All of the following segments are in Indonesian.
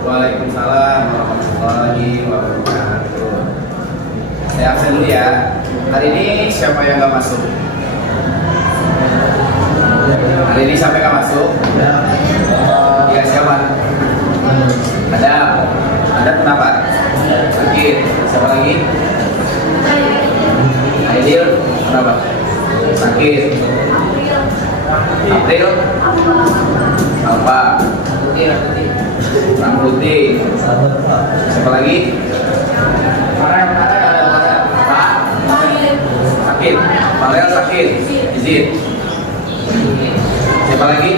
Waalaikumsalam warahmatullahi wabarakatuh. Saya absen dulu ya. Hari ini siapa yang nggak masuk? Hari ini siapa yang nggak masuk? Ya siapa? Ada. Ada kenapa? Sakit. Siapa lagi? Aidil. Kenapa? Sakit. April. Alfa. Putih. Siapa lagi? Pak. Sakit. Farel sakit. Izin. Siapa lagi?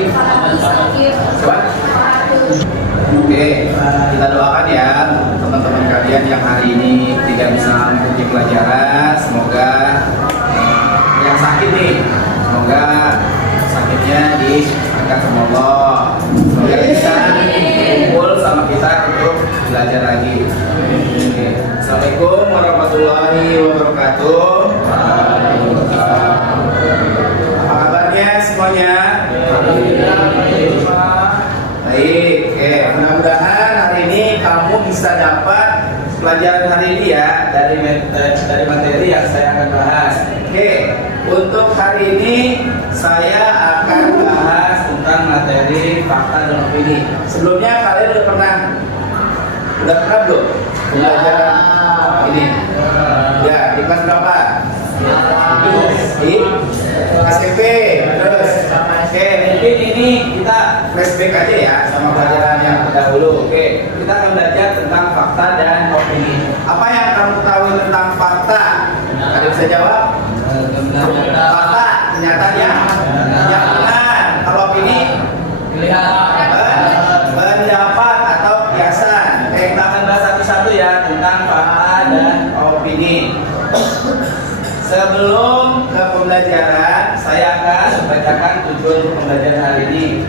Siapa? Oke, kita doakan ya teman-teman kalian yang hari ini tidak bisa mengikuti pelajaran. Semoga yang sakit nih, semoga sakitnya diangkat sama Allah. Semoga bisa kumpul sama kita untuk belajar lagi. Oke. Assalamualaikum warahmatullahi wabarakatuh. Apa kabarnya semuanya? Baik, mudah-mudahan hari ini kamu bisa dapat pelajaran hari ini ya dari materi yang saya akan bahas. Oke, untuk hari ini saya akan bahas tentang materi fakta dan opini. Sebelumnya kalian udah pernah belum belajar ini? Ya, di kelas berapa? Di SMP. Terus, oke, mungkin ini kita flashback aja ya sama pelajaran yang terdahulu. Oke, kita akan belajar tentang fakta dan opini. Apa yang kamu tahu tentang fakta? Kalian bisa jawab? Fakta, kenyataan yang benar. Kalau opini, pendapat atau kiasan. Oke, kita akan bahas satu-satu ya tentang fakta dan opini. Sebelum ke pembelajaran, saya akan bacakan tujuan pembelajaran hari ini.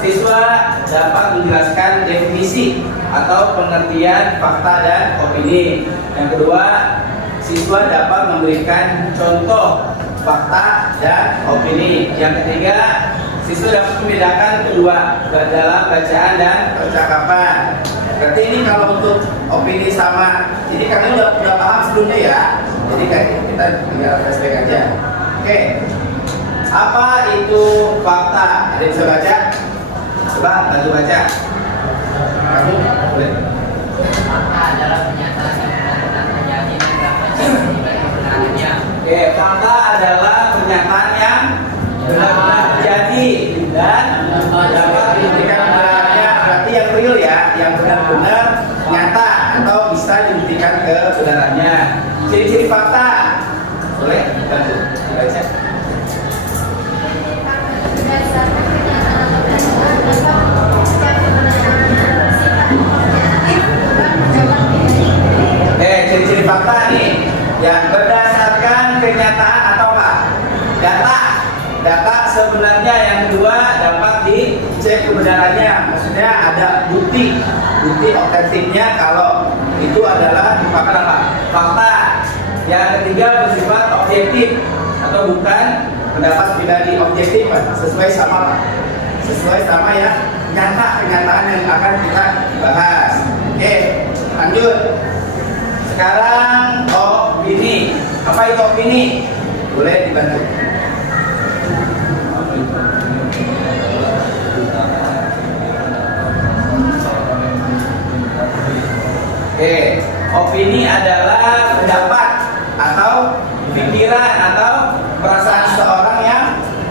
Siswa dapat menjelaskan definisi atau pengertian fakta dan opini. Yang kedua, siswa dapat memberikan contoh fakta dan opini. Yang ketiga, siswa dapat membedakan kedua dalam bacaan dan percakapan. Berarti ini kalau untuk opini sama, jadi kalian udah paham sebelumnya ya. Jadi kita tinggal flashback aja. Oke, apa itu fakta? Ada yang bisa baca? Coba bantu baca. Kamu boleh. Fakta adalah pernyataan yang benar-benar terjadi dan dapat dipercayai kebenarannya. Oke, fakta adalah pernyataan yang benar-benar terjadi dan dapat dibuktikan kebenarannya. Berarti yang real ya, yang benar-benar nyata atau bisa dibuktikan kebenarannya. Ciri-ciri fakta boleh bantu baca. Ciri-ciri fakta nih yang berdasarkan kenyataan atau apa? Data sebenarnya. Yang kedua, dapat dicek kebenarannya. Maksudnya ada bukti otentiknya kalau itu adalah merupakan apa? Fakta. Yang ketiga, bersifat objektif atau bukan pendapat pribadi. Objektif sesuai sama ya kenyataan yang akan kita bahas. Oke, lanjut. Sekarang opini. Apa itu opini? Boleh dibantu. Oke, opini adalah pendapat atau pikiran atau perasaan seseorang yang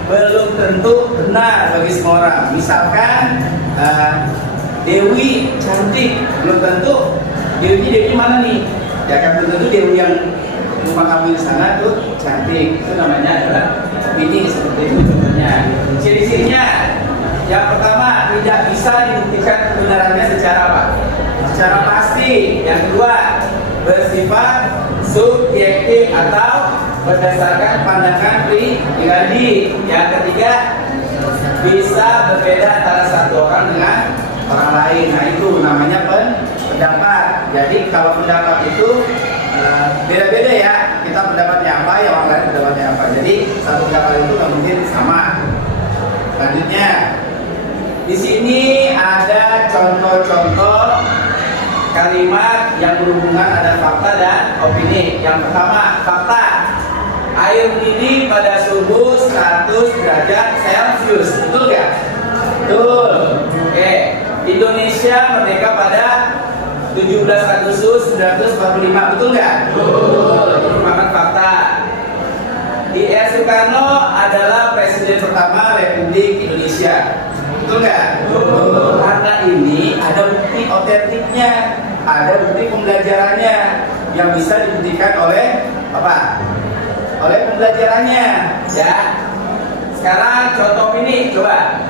belum tentu benar bagi semua orang. Misalkan Dewi cantik, belum tentu Dewi mana nih? Ya kan belum tentu Dewi yang rumah kamu di sana tuh cantik. Itu namanya adalah opini, seperti itu contohnya. Ciri-cirinya yang pertama, tidak bisa dibuktikan kebenarannya secara apa? Secara pasti. Yang kedua, bersifat subjektif atau berdasarkan pandangan pribadi. Yang ketiga, bisa berbeda antara satu orang dengan orang lain. Nah, itu namanya pendapat. Jadi kalau pendapat itu beda-beda ya. Kita pendapatnya apa, yang orang lain pendapatnya apa. Jadi satu pendapat itu nggak mungkin sama. Selanjutnya, di sini ada contoh-contoh kalimat yang berhubungan ada fakta dan opini. Yang pertama, fakta. Air mendidih pada suhu 100 derajat Celcius. Betul nggak? Betul. Oke. Indonesia merdeka pada 17 Agustus 1945. Betul nggak? Betul. Itu merupakan fakta. D.R. Soekarno adalah presiden pertama Republik Indonesia. Betul nggak? Betul. Karena ini ada bukti otentiknya, ada bukti pembelajarannya yang bisa dibuktikan oleh apa? Oleh pembelajarannya, ya. Sekarang contoh ini, coba.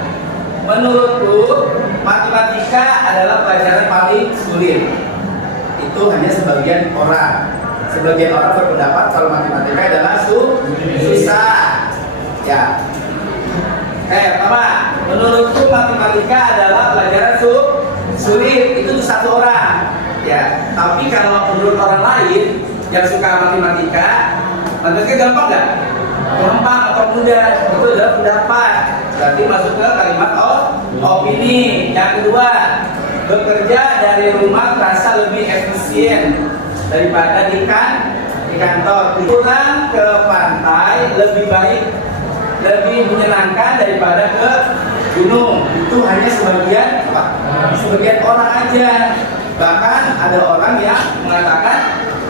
Menurutku matematika adalah pelajaran paling sulit. Itu hanya sebagian orang. Sebagian orang berpendapat kalau matematika adalah susah. Ya. Pertama, menurutku matematika adalah pelajaran sulit. Itu satu orang. Ya. Tapi kalau menurut orang lain yang suka matematika gampang nggak? Gampang atau mudah? Itu adalah pendapat. Berarti masuk ke kalimat opini. Yang kedua, bekerja dari rumah terasa lebih efisien daripada di kantor. Pulang ke pantai lebih baik, lebih menyenangkan daripada ke gunung. Itu hanya sebagian orang aja. Bahkan ada orang yang mengatakan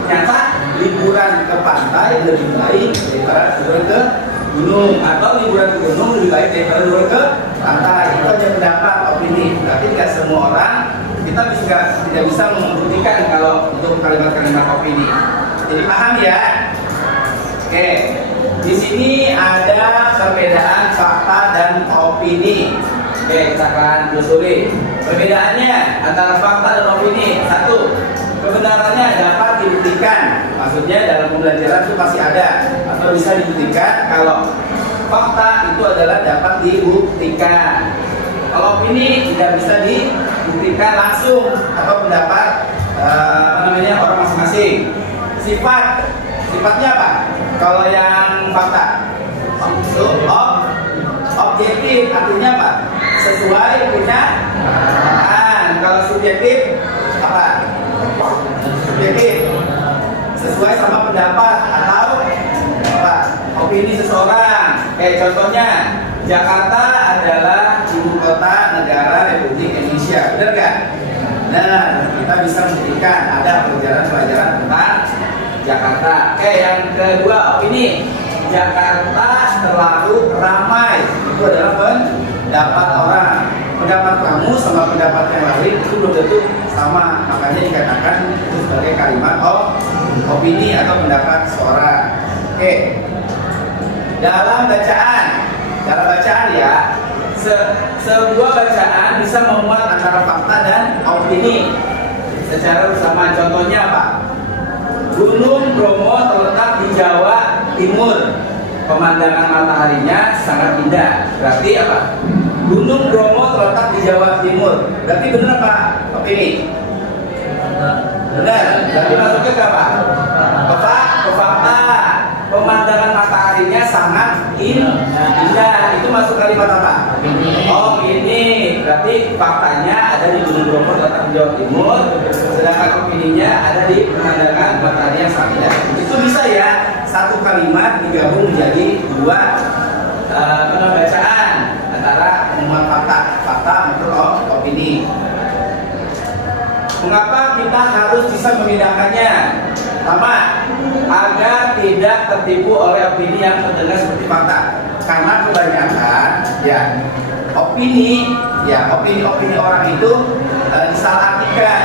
ternyata liburan ke pantai lebih baik daripada liburan ke gunung, atau liburan ke gunung lebih baik daripada liburan ke pantai. Itu hanya pendapat, opini. Tapi tidak semua orang, kita tidak bisa membuktikan kalau untuk kalimat-kalimat opini. Jadi paham ya? Oke, di sini ada perbedaan fakta dan opini. Oke, kita akan telusuri perbedaannya antara fakta dan opini. Satu, kebenarannya dapat dibuktikan. Maksudnya dalam pembelajaran itu pasti ada atau bisa dibuktikan. Kalau fakta itu adalah dapat dibuktikan. Kalau opini tidak bisa dibuktikan langsung atau pendapat orang masing-masing. Sifatnya apa? Kalau yang fakta objektif, artinya apa? Sesuai kenyataan. Kalau subjektif apa? Subjektif, sesuai sama pendapat atau apa? Opini seseorang. Contohnya, Jakarta adalah ibu kota negara Republik Indonesia. Benar nggak? Nah, kita bisa membuktikan ada pelajaran-pelajaran tentang Jakarta. Yang kedua, opini. Jakarta terlalu ramai. Itu adalah pendapat orang. Pendapat kamu sama pendapat yang lain itu belum tentu sama. Makanya dikatakan itu sebagai kalimat opini atau pendapat seorang. Dalam bacaan ya, sebuah bacaan bisa memuat antara fakta dan opini secara bersamaan. Contohnya apa? Gunung Bromo terletak di Jawa Timur. Pemandangan mataharinya sangat indah. Berarti apa? Gunung Bromo terletak di Jawa Timur. Berarti benar apa? Opini? Benar. Berarti masuknya ke apa? Ke fakta. Pemandangan mataharinya sangat indah. Itu masuk kalimat apa? Opini. Berarti faktanya ada di Gunung Bromo terletak di Jawa Timur, sedangkan opininya ada di pemandangan matahari yang sangat indah. Itu bisa ya, satu kalimat digabung menjadi dua bacaan antara memuat fakta untuk opini. Mengapa kita harus bisa membedakannya? Pertama, agar tidak tertipu oleh opini yang terdengar seperti fakta. Karena kebanyakan opini orang itu disalahartikan.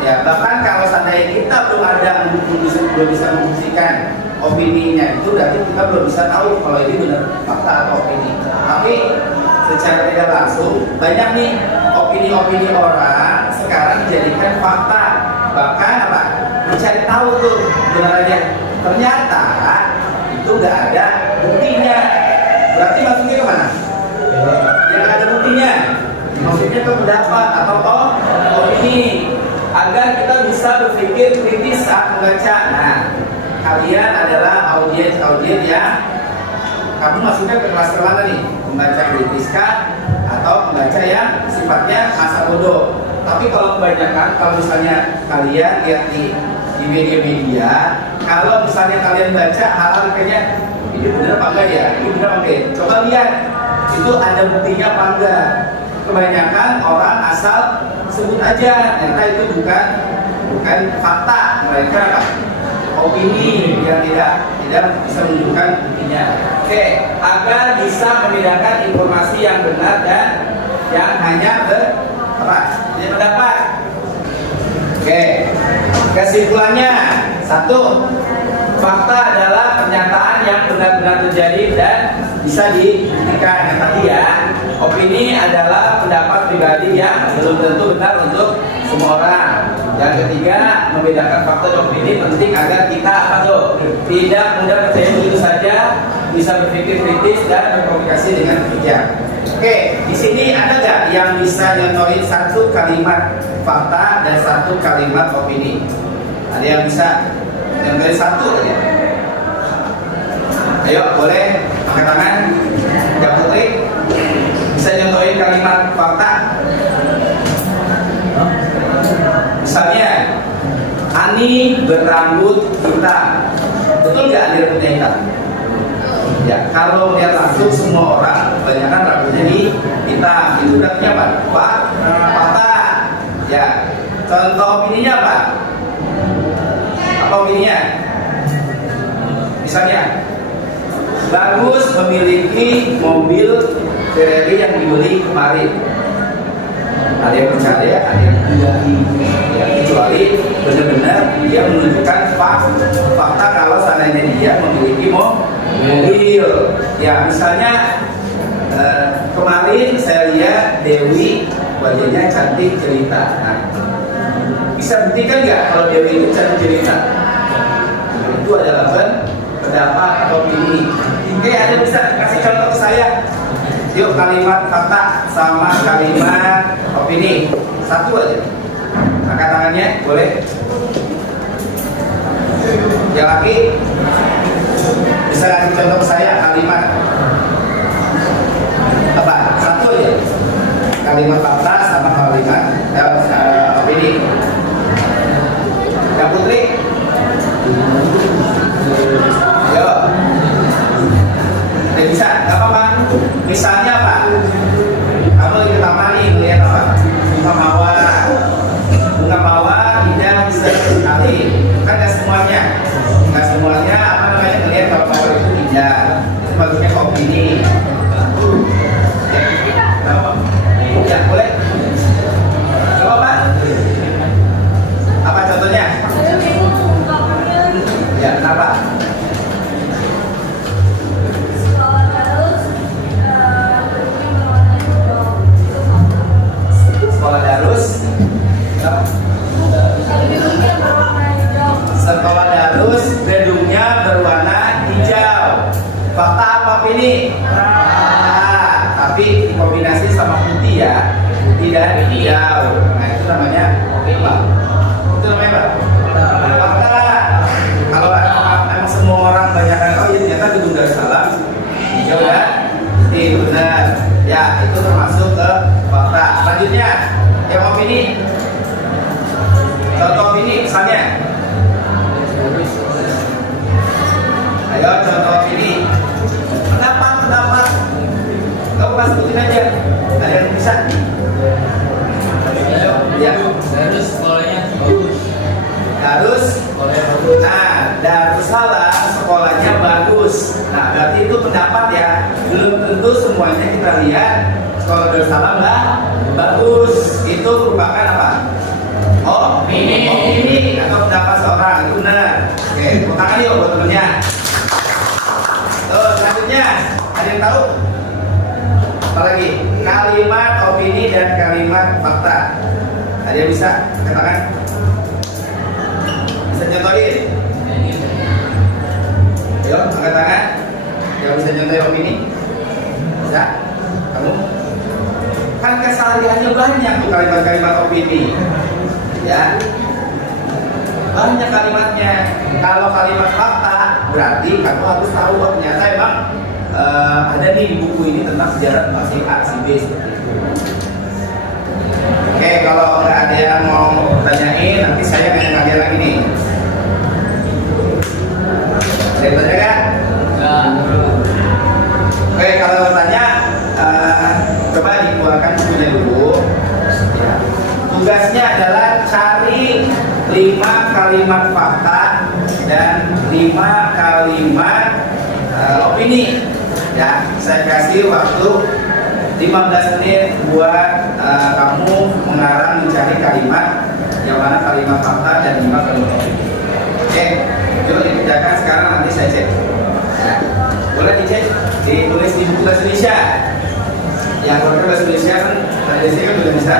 Ya, bahkan kalau seandainya kita belum bisa membuktikan opininya itu, berarti kita belum bisa tahu kalau ini benar fakta atau opini. Tapi secara tidak langsung banyak nih opini-opini orang sekarang dijadikan fakta. Bahkan mencari tahu tuh benarannya. Ternyata itu nggak ada buktinya. Berarti maksudnya kemana? Yang ada buktinya. Maksudnya ke pendapat atau opini, agar kita bisa berpikir kritis saat membaca. Nah, kalian adalah audiens yang kamu masukkan ke kelas mana nih? Membaca kritiskah atau membaca yang sifatnya masa bodoh? Tapi kalau kebanyakan, kalau misalnya kalian lihat di media-media, kalau misalnya kalian baca hal-hal kayaknya ini benar apa enggak ya? Ini benar apa enggak? Coba lihat, itu ada buktinya apa enggak? Kebanyakan orang asal sebut aja, ternyata itu bukan fakta, melainkan apa? Opini yang tidak bisa menunjukkan buktinya. Oke, agar bisa membedakan informasi yang benar dan yang hanya pendapat. Oke, kesimpulannya, 1, fakta adalah pernyataan yang benar-benar terjadi dan bisa dibuktikan. Yang tadi ya, opini adalah pendapat pribadi yang belum tentu benar untuk semua orang. Yang ketiga, membedakan fakta dan opini penting agar kita tidak mudah percaya begitu saja, bisa berpikir kritis dan berkomunikasi dengan bijak. Oke, di sini ada nggak yang bisa nyontohin 1 kalimat fakta dan 1 kalimat opini? Ada yang bisa nyontohin 1 aja? Ayo, boleh angkat tangan. Mbak Putri, bisa nyontohin kalimat fakta? Misalnya, Ani berambut hitam. Betul nggak Ani rambutnya hitam? Ya, kalau lihat langsung semua orang kebanyakan rambutnya hitam. Itu berarti apa? Fakta. Ya, contoh opininya apa? Apa opininya? Misalnya, Bagus memiliki mobil Ferrari yang dibeli kemarin. Ada yang percaya, ada yang tidak. Ya, kecuali benar-benar dia menunjukkan fakta kalau seandainya dia memiliki mobil. Ya, misalnya kemarin saya lihat Dewi wajahnya cantik jelita. Nah, bisa buktikan nggak kalau Dewi itu cantik jelita? Nah, itu adalah pendapat atau opini. Oke, ada bisa kasih contoh ke saya? Yuk, kalimat fakta sama kalimat opini. 1 aja. Angkat tangannya, boleh? Yang laki bisa kasih contoh ke saya kalimat apa? 1 aja. Kalimat fakta sama kalimat opini. Yang Putri? Yo. Bisa, nggak apa-apa. Misalnya apa? Kamu lagi ke taman nih, melihat apa? Bunga mawar indah bisa sekali. Kan nggak semuanya, apa namanya melihat kalau mawar itu indah. Itu maksudnya opini. Ya, boleh. Nggak apa-apa. Apa contohnya? Ya, kenapa? Sekolah Darus. Sekolah Darus. Nah, Darussalam sekolahnya bagus. Nah, berarti itu pendapat ya. Belum tentu semuanya kita lihat sekolah Darussalam lah bagus. Itu merupakan apa? Oh, opini atau pendapat seorang, itu benar. Oke, tepuk tangan yuk buat temennya. Tuh, selanjutnya ada yang tahu? Apa lagi? Kalimat opini dan kalimat fakta. Ada yang bisa katakan? Bisa contohin? Ayo, angkat tangan. Yang bisa contohin opini? Bisa? Kamu? Kan kesehariannya banyak tuh kalimat-kalimat opini. Ya, banyak kalimatnya. Kalau kalimat fakta berarti kamu harus tahu oh, ternyata emang ada nih di buku ini tentang sejarah si A, si B seperti itu. Oke, kalau nggak ada yang mau tanyain, nanti saya nanya kalian lagi nih. Ada yang tanya nggak? Oke, kalau mau tanya, coba dikeluarkan bukunya dulu. Ya. Tugasnya adalah cari 5 kalimat fakta dan 5 kalimat opini. Ya, saya kasih waktu 15 menit buat kamu mengarang mencari kalimat yang mana kalimat fakta dan 5 kalimat opini. Oke, coba dikerjakan sekarang, nanti saya cek. Ya. Boleh dicek, ditulis di buku bahasa Indonesia. Yang kalau bahasa Indonesia kan sudah bisa.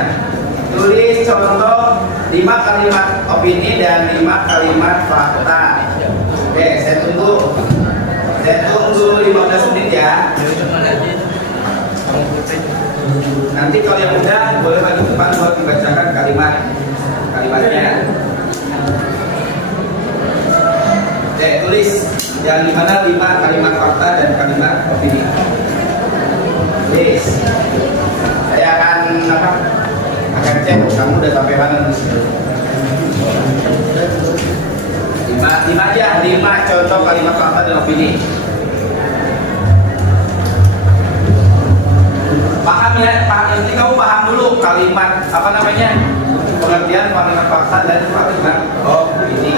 Tulis contoh 5 kalimat opini dan 5 kalimat fakta. Oke, saya tunggu. Saya tunggu 15 menit ya. Nanti kalau yang udah boleh maju depan buat dibacakan kalimatnya. Oke, tulis yang dimana 5 kalimat fakta dan kalimat opini. Tulis. Saya akan akan cek kamu udah sampai mana nih. 5 aja, 5 contoh kalimat fakta dan opini. Paham ya, ini kamu paham dulu kalimat apa namanya, pengertian kalimat fakta dan kalimat opini.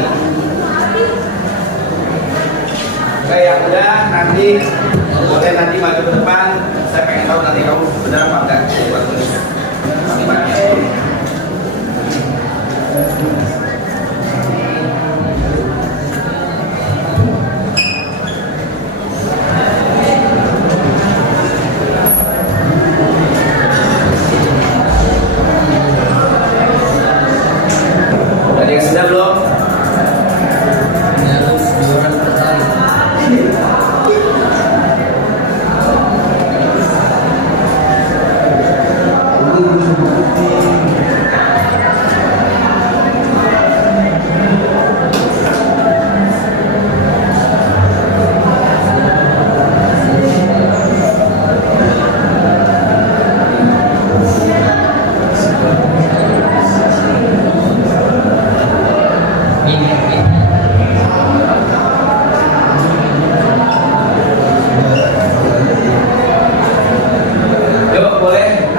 Oke, yang udah nanti boleh nanti maju ke depan. Saya pengen tahu nanti kamu benar apa enggak buat tulis kalimatnya. Ada yang sudah belum?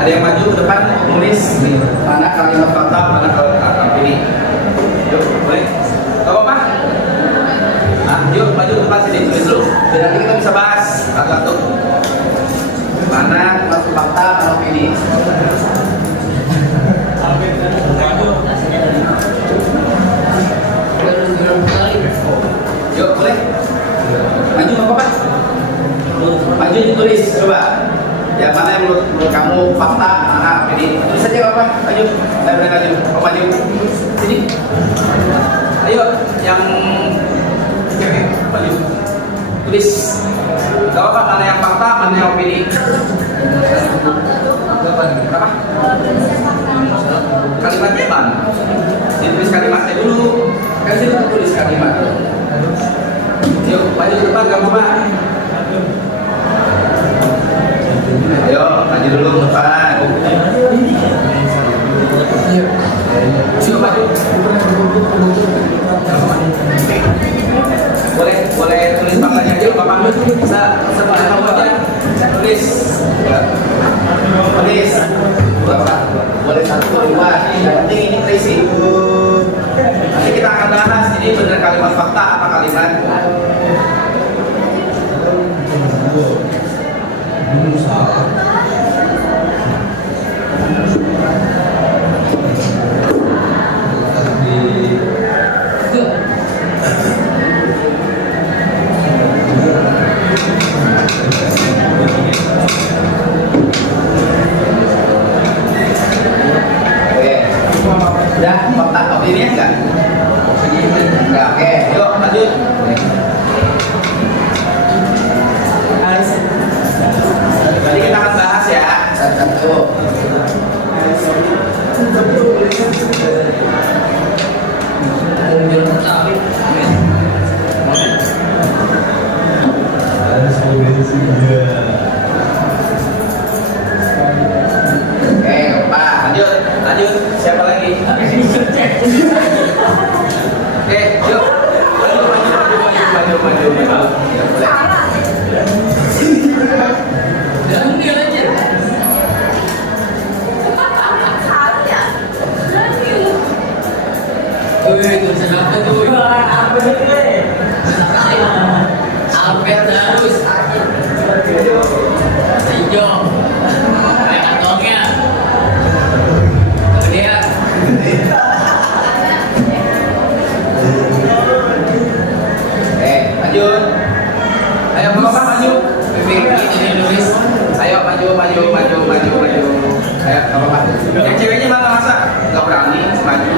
Ada yang maju ke depan nulis mana kalimat fakta, mana kalimat opini. Yuk, boleh? Gak apa-apa? Nah, yuk maju ke depan sini, tulis dulu. Dan nanti kita bisa bahas satu-satu. Mana fakta, mana opini. Yuk, boleh? Maju gak apa-apa? Maju ditulis, coba. Yang mana yang menurut kamu fakta, mana opini? Tulis saja apa? Ayo, saya beri maju. Oh, maju. Sini. Ayo, yang maju. Tulis. Gak apa-apa, mana yang fakta, mana yang opini. Berapa? Kalimatnya mana? Ditulis kalimatnya dulu. Kan sini tulis kalimat. Yuk, maju ke depan, gak apa-apa. Ayo, maju dulu ke depan. Yuk, maju. Boleh tulis faktanya. Yuk, Bapak bisa sebelah kamu aja. Tulis. Bapak, boleh 1, 2. Yang penting ini terisi. Nanti kita akan bahas kalimat fakta, apa kalimat? Udah, fakta opini enggak? Enggak, oke, yuk lanjut. Jadi kita akan bahas ya satu-satu. Oke, Pak, lanjut. Siapa lagi? Oke, yuk. Maju. Ya, boleh. Lanjut. Ayo bapak maju. Ayo maju. Ayo bapak. Yang ceweknya mana masa? Gak berani maju.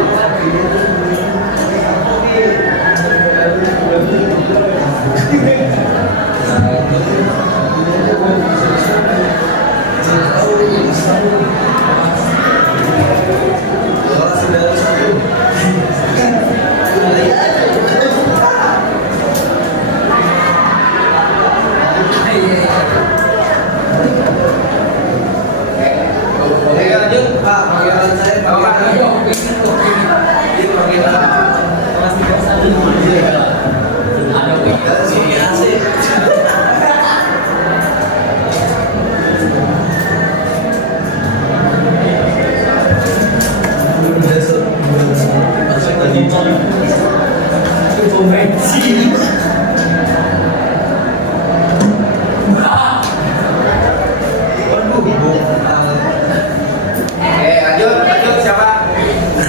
Lanjut siapa?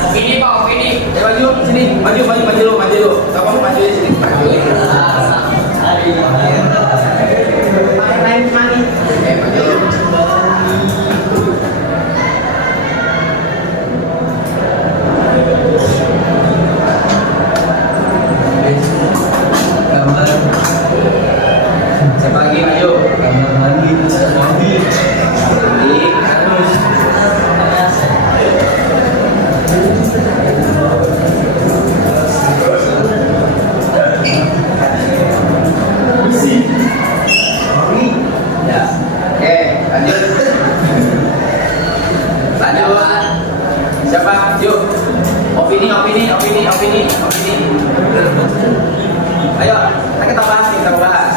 Opini Pak, opini. Maju sini, maju lu. Kamu maju di sini. Main. Maju lu. Siapa lagi maju? Mandi. Siapa? Yuk. Opini. Ayo, kita bahas.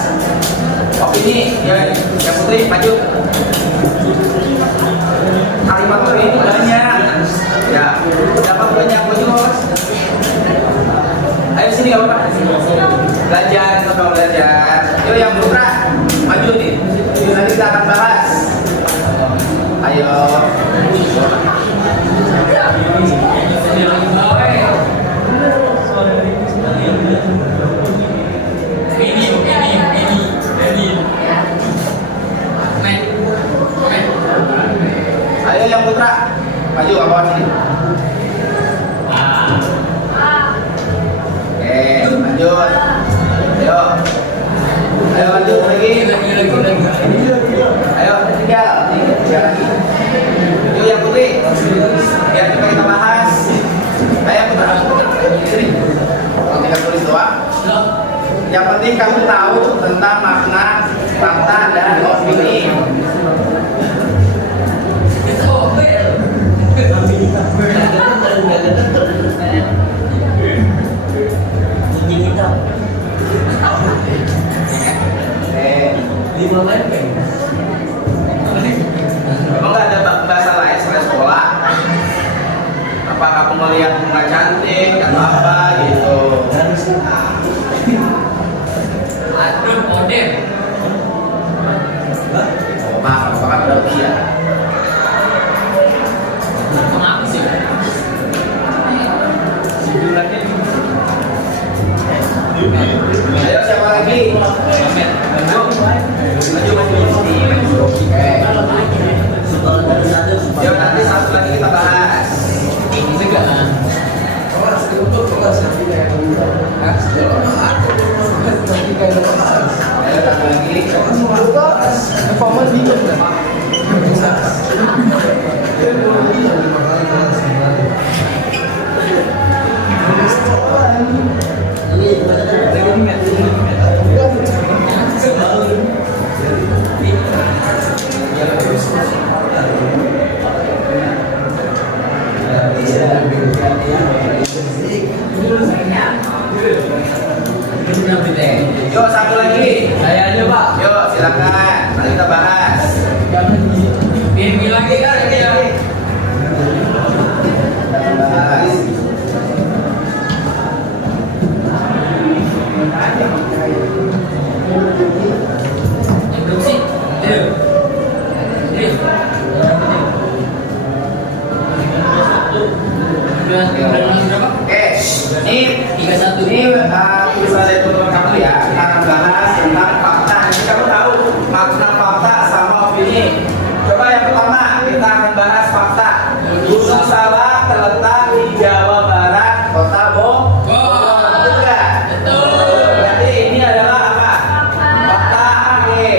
Opini, ya, yang putih maju. Kalimat opini banyak. Ya, dapat banyak bos. Ayo sini nggak apa-apa. Belajar. Yuk yang putra, maju nih. Yuk nanti kita akan bahas. Ayo. Ayo yang putra, maju ke bawah sini. Oke, lanjut. Ayo lanjut lagi. Ayo tinggal lagi. Yuk yang putih, biar kita bahas. Ayo putra, sini. Kalau tinggal tulis doang. Yang penting kamu tahu tentang makna fakta dan opini. Memang nggak ada bahasa lain selain sekolah? Apa kamu melihat bunga cantik atau apa gitu? Ayo siapa lagi? Maju. Yuk nanti satu lagi kita bahas. Ini juga. Ayo satu lagi. Yuk satu lagi. Saya aja Pak. Yuk silakan. Mari kita bahas. Biar lagi kan ya. Bahas. Yang belum sih. Ayo. Oke, ini 31. ini tulisan dari teman kamu ya. Kita akan bahas tentang fakta. Jadi kamu tahu makna fakta sama opini. Coba yang pertama kita akan bahas fakta. Gunung Salak terletak di Jawa Barat, Kota Bogor. Betul nggak? Betul. Berarti ini adalah apa? Fakta. Oke.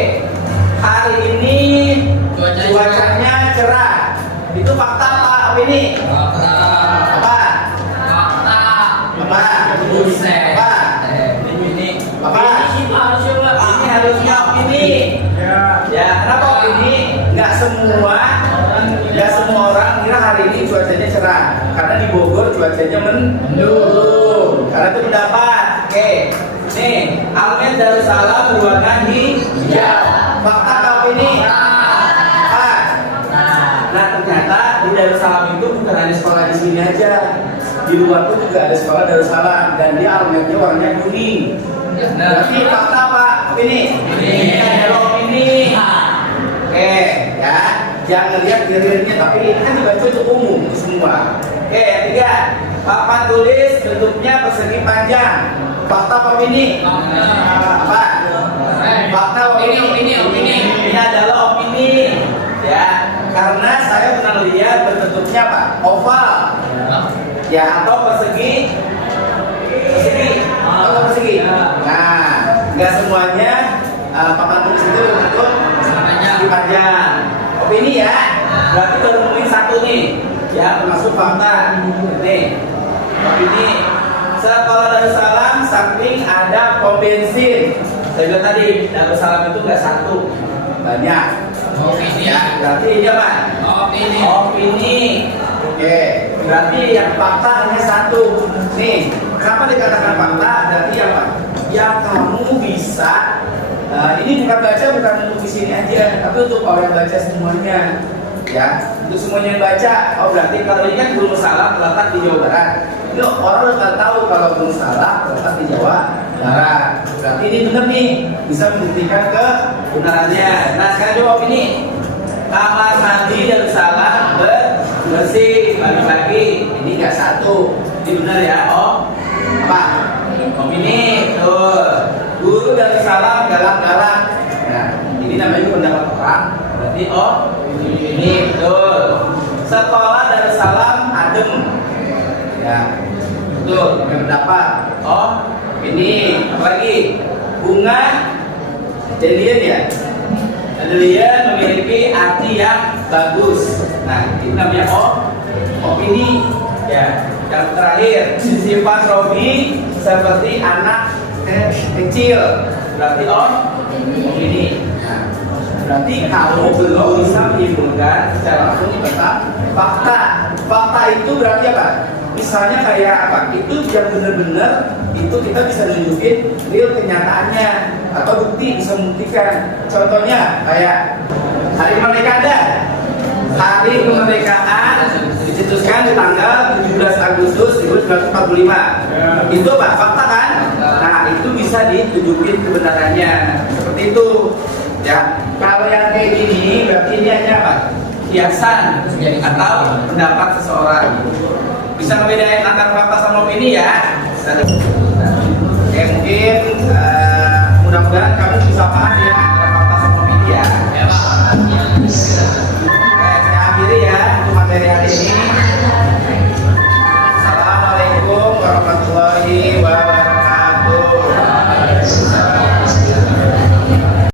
Hari ini cuacanya cerah. Itu fakta apa? Opini? Fakta. Apa? Fakta. Apa? Buset. Apa? Ini. Apa? Ini harusnya opini. Ya, kenapa opini? Nggak semua orang kira hari ini cuacanya cerah. Karena di Bogor cuacanya mendung. Karena itu pendapat. Oke. Nih, Almed Darussalam berwarna hijau. Fakta atau opini? Apa? Nah, ternyata di Darussalam itu bukan hanya sekolah di sini aja. Di luar pun juga ada sekolah Darussalam dan dia almednya warnanya kuning. Berarti fakta apa? Opini? Ini adalah opini. Oke, ya. Jangan lihat dirinya, tapi ini kan dibaca untuk umum semua. Oke, yang tiga. Papan tulis bentuknya persegi panjang. Fakta apa opini? Apa? Fakta opini. Ini adalah opini. Ya, karena saya pernah lihat bentuknya apa? Oval. Ya, atau persegi. Atau persegi. Nah, nggak semuanya papan tulis itu bentuk persegi panjang. Opini ya, berarti baru nemuin satu nih, ya termasuk fakta. Nih, opini. Sekolah Darussalam samping ada pom bensin. Saya bilang tadi Darussalam itu nggak satu, banyak. Opini. Ya, berarti ini apa? Opini. Opini. Oke, berarti yang fakta hanya satu. Nih, kenapa dikatakan fakta? Berarti apa? Yang kamu bisa. Ini bukan baca, bukan untuk di sini aja, tapi untuk orang baca semuanya. Ya, untuk semuanya yang baca. Oh, berarti kalau ini kan Gunung Salak terletak di Jawa Barat. Ini orang udah tahu kalau Gunung Salak terletak di Jawa Barat. Berarti ini benar nih, bisa membuktikan kebenarannya. Nah, sekarang jawab ini. Kamar mandi Darussalam bersih. Bagi-bagi, ini nggak satu. Ini benar ya? Oh, apa? Opini. Tuh. Guru Darussalam galak-galak. Nah, ini namanya pendapat orang. Berarti ini betul. Sekolah Darussalam adem. Ya, betul. Pendapat. Ini apa lagi? Bunga Delian ya. Delian memiliki arti yang bagus. Nah, ini namanya opini. Ya, yang terakhir sifat Robi seperti anak kecil, berarti opini. Nah, berarti kamu belum bisa menyimpulkan secara langsung tentang fakta. Fakta itu berarti apa? Misalnya kayak apa? Itu yang benar-benar itu kita bisa nunjukin real kenyataannya atau bukti bisa membuktikan. Contohnya kayak Hari Merdeka. Hari kemerdekaan dicetuskan di tanggal 17 Agustus 1945. Itu Pak, fakta kan? Nah, itu bisa ditunjukin kebenarannya. Seperti itu. Ya, kalau yang kayak gini berarti ini hanya apa? Kiasan atau pendapat seseorang. Bisa membedakan antara fakta sama opini ya. Oke, mungkin mungkin mudah-mudahan kamu bisa paham ya antara fakta sama media. Ya Pak. Saya akhiri ya untuk materi hari ini. Assalamualaikum warahmatullahi wabarakatuh.